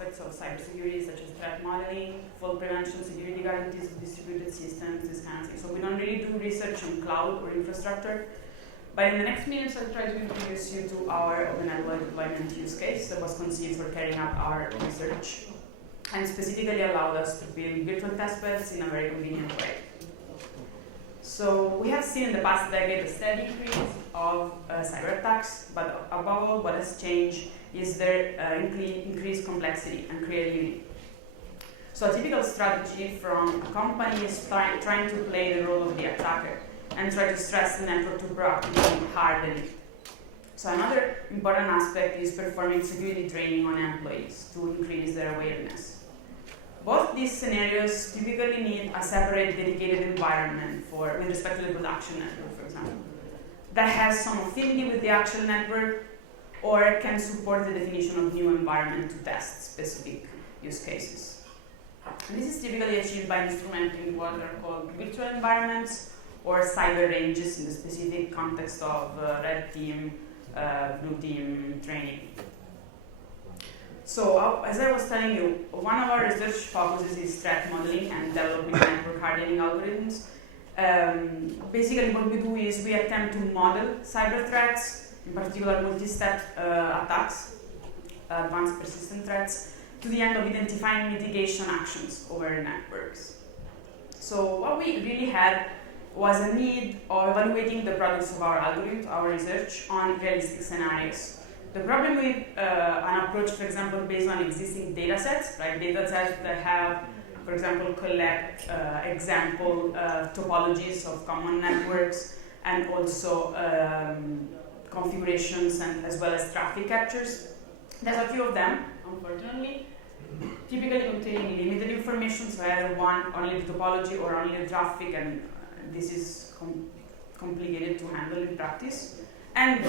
aspects of cybersecurity, such as threat modeling, fault prevention, security guarantees of distributed systems, this kind of thing. So we don't really do research on cloud or infrastructure. But in the next minutes, I'll try to introduce you to our OpenNebula deployment use case that was conceived for carrying out our research and specifically allowed us to build virtual testbeds in a very convenient way. So we have seen in the past decade a steady increase of cyber attacks, but above all, what has changed is their increased complexity and creativity. So a typical strategy from a company is trying to play the role of the attacker and try to stress the network to proactively harden it. So another important aspect is performing security training on employees to increase their awareness. Both these scenarios typically need a separate dedicated environment with respect to the production network, for example, that has some affinity with the actual network or can support the definition of new environment to test specific use cases. And this is typically achieved by instrumenting what are called virtual environments or cyber ranges in the specific context of red team, blue team training. So as I was telling you, one of our research focuses is threat modeling and developing network hardening algorithms. Basically what we do is we attempt to model cyber threats, in particular multi-step attacks, advanced persistent threats, to the end of identifying mitigation actions over networks. So what we really had was a need of evaluating the products of our algorithms, our research, on realistic scenarios. The problem with an approach, for example, based on existing data sets, right? Data sets that have, for example, collect example topologies of common networks and also configurations and as well as traffic captures. There's a few of them, unfortunately, typically containing limited information, so either only the topology or only the traffic, and this is complicated to handle in practice. And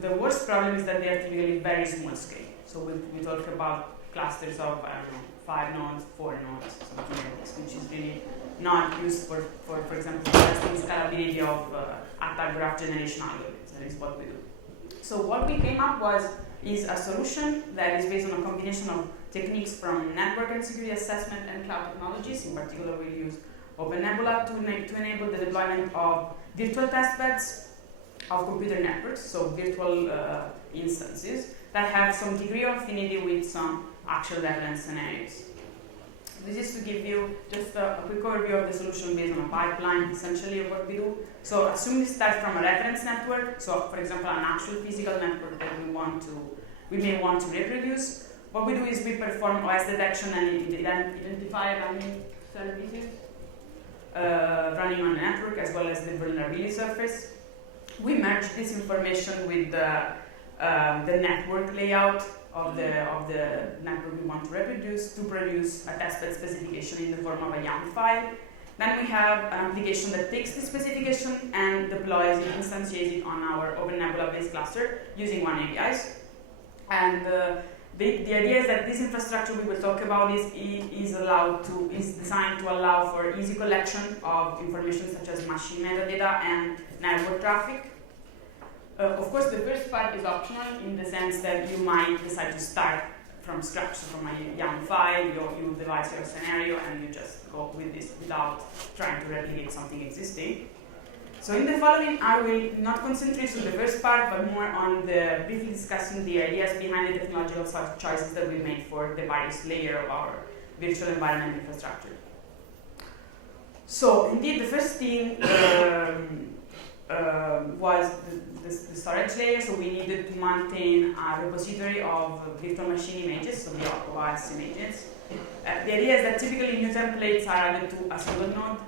the worst problem is that they are typically very small scale. So we talk about clusters of, I don't know, 5 nodes, 4 nodes, something like this, which is really not used for example, testing scalability of attack graph generation algorithms. That is what we do. So what we came up is a solution that is based on a combination of techniques from network and security assessment and cloud technologies. In particular, we use OpenNebula to enable the deployment of virtual testbeds of computer networks, so virtual instances that have some degree of affinity with some actual reference scenarios. This is to give you just a quick overview of the solution based on a pipeline, essentially, of what we do. So assume we start from a reference network, so for example, an actual physical network that we may want to reproduce. What we do is we perform OS detection and identify running services running on the network as well as the vulnerability surface. We merge this information with the network layout of the network we want to reproduce to produce a testbed specification in the form of a YAML file. Then we have an application that takes the specification and deploys it, instantiates it on our OpenNebula-based cluster using one APIs. And the idea is that this infrastructure we will talk about is designed to allow for easy collection of information such as machine metadata and network traffic. Of course, the first part is optional in the sense that you might decide to start from scratch, so from a YAML file, you devise your scenario and you just go with this without trying to replicate something existing. So in the following, I will not concentrate on the first part, but more on briefly discussing the ideas behind the technological choices that we made for the various layers of our virtual environment infrastructure. So indeed, the first thing was the storage layer, so we needed to maintain a repository of virtual machine images, so the OS images. The idea is that typically new templates are added to a single node,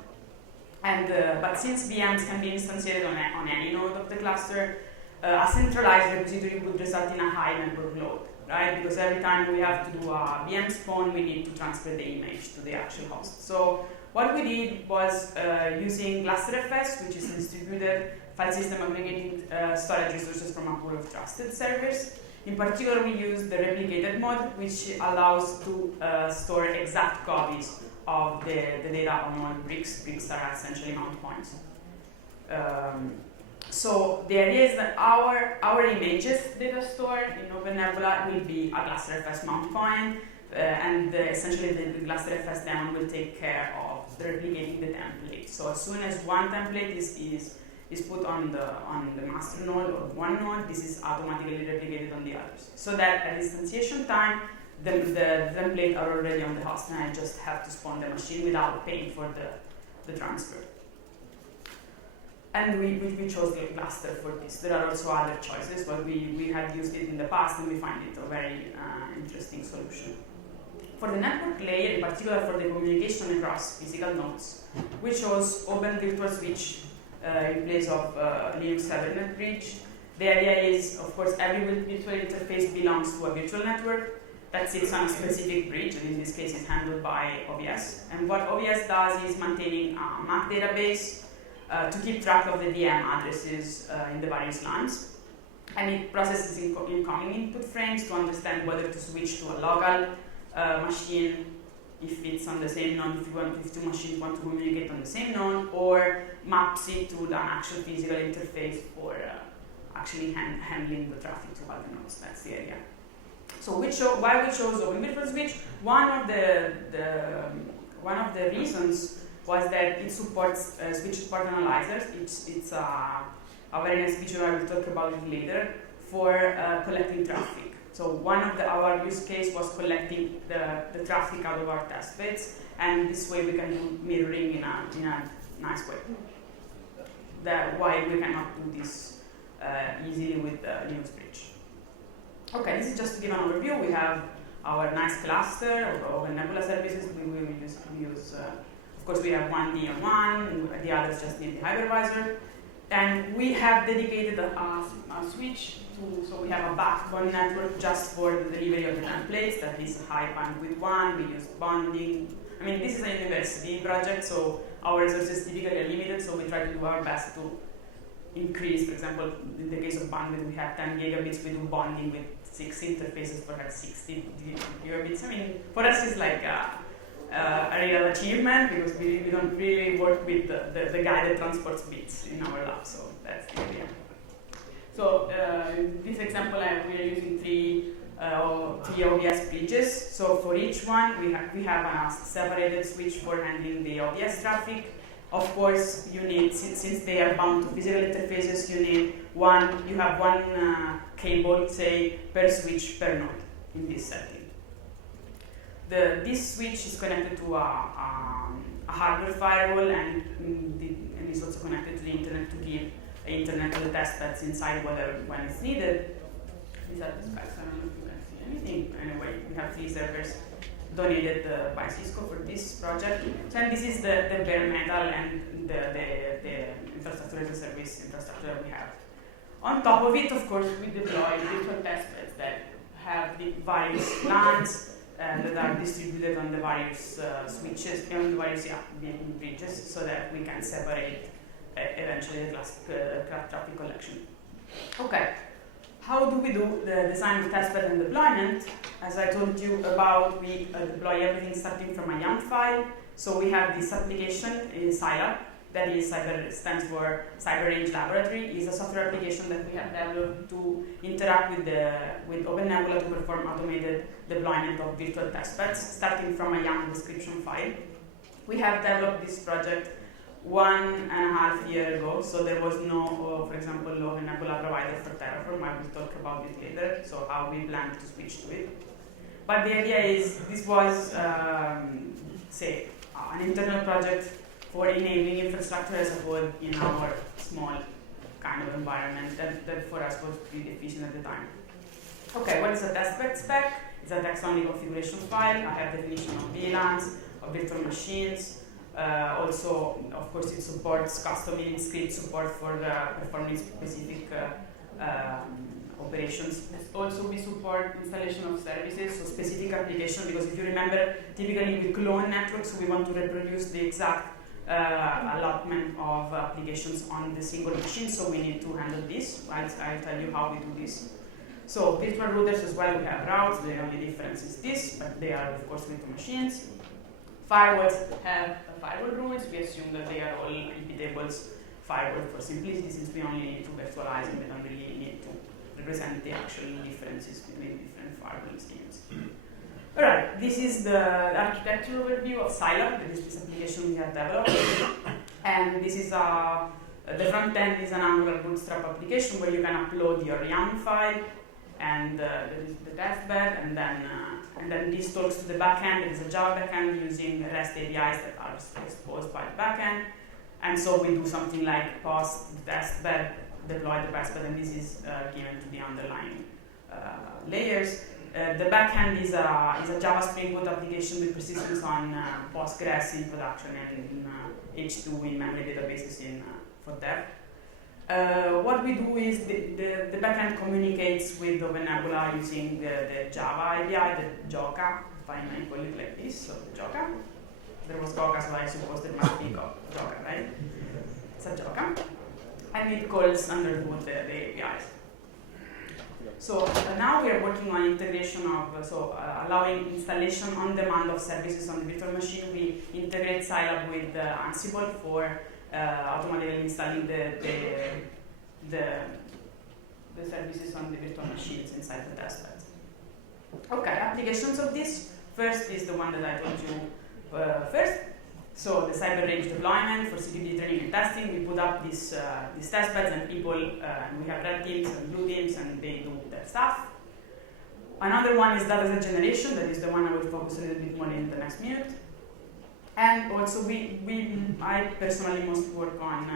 but since VMs can be instantiated on any node of the cluster, a centralized repository would result in a high network load, right? Because every time we have to do a VM spawn, we need to transfer the image to the actual host. So what we did was using GlusterFS, which is a distributed file system aggregating storage resources from a pool of trusted servers. In particular, we used the replicated mode, which allows to store exact copies of the data on all bricks. Bricks are essentially mount points. So the idea is that our images data store in OpenNebula will be a GlusterFS mount point and essentially the cluster FS daemon will take care of replicating the template. So as soon as one template is put on the master node or one node, this is automatically replicated on the others. So that at instantiation time, the template are already on the host, and I just have to spawn the machine without paying for the transfer. And we chose the cluster for this. There are also other choices, but we had used it in the past, and we find it a very interesting solution. For the network layer, in particular for the communication across physical nodes, we chose Open Virtual Switch in place of Linux Ethernet bridge. The idea is, of course, every virtual interface belongs to a virtual network that sits on a specific bridge, and in this case is handled by OVS. And what OVS does is maintaining a MAC database to keep track of the VM addresses in the various LANs. And it processes incoming input frames to understand whether to switch to a local machine if it's on the same node, if two machines want to communicate on the same node, or maps it to an actual physical interface for actually handling the traffic to other nodes. That's the idea. So why we chose Open Virtual Switch? One of the reasons was that it supports switch port analyzers. It's a very nice feature, I will talk about it later, for collecting traffic. So one of our use case was collecting the traffic out of our test beds, and this way we can do mirroring in a nice way. Why we cannot do this easily with Linux Bridge. Okay, this is just to give an overview. We have our nice cluster of OpenNebula services. We use of course, we have one D on one, the others just need the hypervisor. And we have dedicated a switch so we have a backbone network just for the delivery of the templates. That is high bandwidth one. We use bonding. I mean, this is a university project, so our resources typically are limited, so we try to do our best to increase. For example, in the case of bandwidth, we have 10 gigabits. We do bonding with 6 interfaces for that 60 gigabits. I mean, for us, it's like a real achievement because we don't really work with the guy that transports bits in our lab, so that's the idea. So in this example, we are using three OVS bridges. So for each one, we have a separated switch for handling the OVS traffic. Of course, you need, since they are bound to physical interfaces, you have one cable, say, per switch per node in this setting. This switch is connected to a hardware firewall and is also connected to the internet to give internet to the test beds inside when it's needed. These are the specs. I don't know if you can see anything. Anyway, we have 3 servers donated by Cisco for this project. So, and this is the bare metal and the infrastructure as a service infrastructure we have. On top of it, of course, we deploy virtual test beds that have the various LANs that are distributed on the various switches and the various bridges, so that we can separate eventually the traffic collection. Okay, how do we do the design of testbed and deployment? As I told you about, we deploy everything starting from a YAML file. So we have this application in Cylab, that is stands for Cyber Range Laboratory. It's a software application that we have developed to interact with OpenNebula to perform automated deployment of virtual testbeds, starting from a YAML description file. We have developed this project 1.5 years ago, so there was no, for example, OpenNebula provider for Terraform. I will talk about it later, so how we plan to switch to it. But the idea is this was, say, an internal project for enabling infrastructure as a whole in our small kind of environment that for us was pretty efficient at the time. Okay, what is a testbed spec? It's a text-only configuration file. I have definition of VLANs, of virtual machines. Also, of course, it supports custom script support for performing specific operations. Also, we support installation of services, so specific application, because if you remember, typically we clone networks, so we want to reproduce the exact allotment of applications on the single machine, so we need to handle this. I'll tell you how we do this. So virtual routers as well, we have routes. The only difference is this, but they are of course virtual machines. Firewalls have firewall rules. We assume that they are all IP tables firewall for simplicity, since we only need to virtualize and we don't really need to represent the actual differences between different firewall schemes. Alright, this is the architecture overview of Cylab, that is this application we have developed. And this is the front end is an Angular Bootstrap application where you can upload your YAML file, and there is the Testbed, and then this talks to the backend. It is a Java backend using REST APIs that are exposed by the backend. And so we do something like post the Testbed, deploy the Testbed, and this is given to the underlying layers. The backend is a Java Spring Boot application with persistence on Postgres in production and in H2 in memory databases for dev. What we do is the backend communicates with OpenNebula using the Java API, the Joka, if I may call it like this, so the Joka. There was Joka, so I suppose there must be Joka, right? It's a Joka. And it calls under the APIs. So now we are working on integration of, allowing installation on demand of services on the virtual machine. We integrate Cylab with Ansible for automatically installing the services on the virtual machines inside the testbed. Okay, applications of this. First is the one that I told you first. So the cyber range deployment for security training and testing. We put up these testbeds, and people, we have red teams and blue teams, and they do their stuff. Another one is Dataset Generation. That is the one I will focus a little bit more in the next minute. And also I personally most work on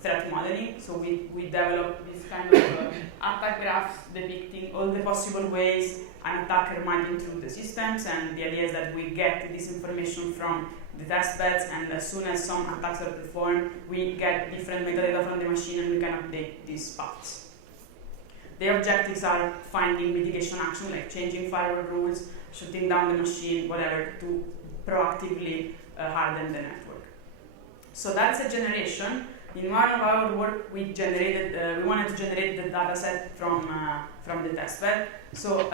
threat modeling. So we develop this kind of attack graphs depicting all the possible ways an attacker might intrude the systems, and the idea is that we get this information from the testbeds, and as soon as some attacks are performed, we get different metadata from the machine and we can update these paths. The objectives are finding mitigation action, like changing firewall rules, shutting down the machine, whatever, to proactively harden the network. So that's a generation. In one of our work, we wanted to generate the dataset from the testbed. So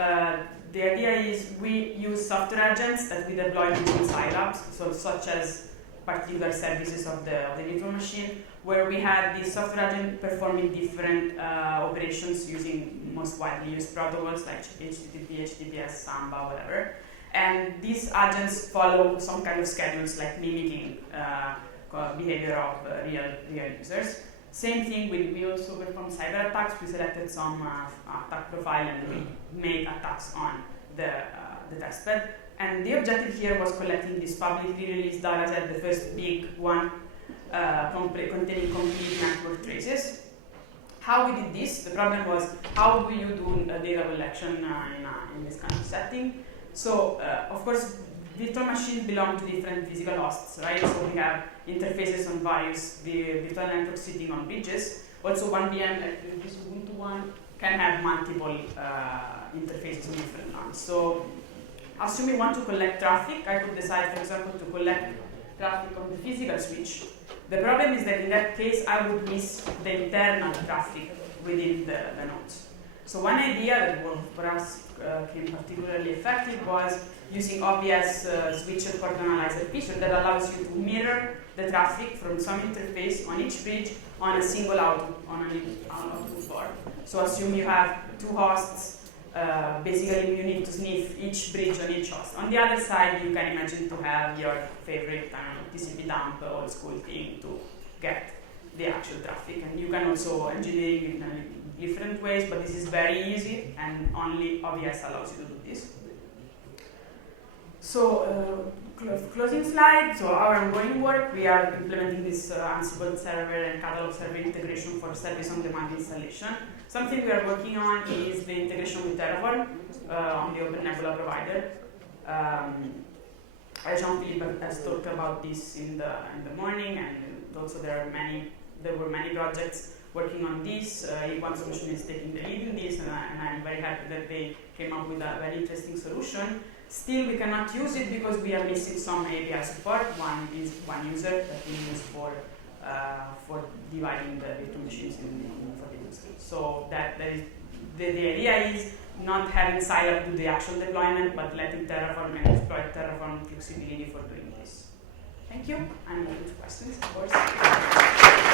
the idea is we use software agents that we deploy within Cylab, so such as particular services of the virtual machine, where we had the software agent performing different operations using most widely used protocols like HTTP, HTTPS, Samba, whatever. And these agents follow some kind of schedules, like mimicking behavior of real users. Same thing, we also perform cyber attacks. We selected some attack profile and we made attacks on the testbed. And the objective here was collecting this publicly released dataset, the first big one containing complete network traces. How we did this? The problem was, how do you do data collection in this kind of setting? So, of course, virtual machines belong to different physical hosts, right? So we have interfaces on various virtual networks sitting on bridges. Also, one VM, like this Ubuntu one, can have multiple interfaces on different ones. So, assuming we want to collect traffic, I could decide, for example, to collect traffic on the physical switch. The problem is that in that case, I would miss the internal traffic within the nodes. So one idea that for us came particularly effective was using obvious switched port analyzer feature that allows you to mirror the traffic from some interface on each bridge on a single output port. So assume you have two hosts, basically you need to sniff each bridge on each host. On the other side, you can imagine to have your favorite TCP dump old school thing to get the actual traffic. And you can also engineer it in different ways, but this is very easy and only OBS allows you to do this. So, closing slide. So our ongoing work, we are implementing this Ansible server and catalog server integration for service on demand installation. Something we are working on is the integration with Terraform on the OpenNebula provider. Jean-Philippe has talked about this in the morning, and also there were many projects working on this. One solution is taking the lead in this, and I'm very happy that they came up with a very interesting solution. Still, we cannot use it because we are missing some API support. One is one user that we use for dividing the virtual machines for the users. So the idea is not having Cylab do the actual deployment, but letting Terraform and exploit Terraform flexibility for doing this. Thank you. I'm open to questions, of course.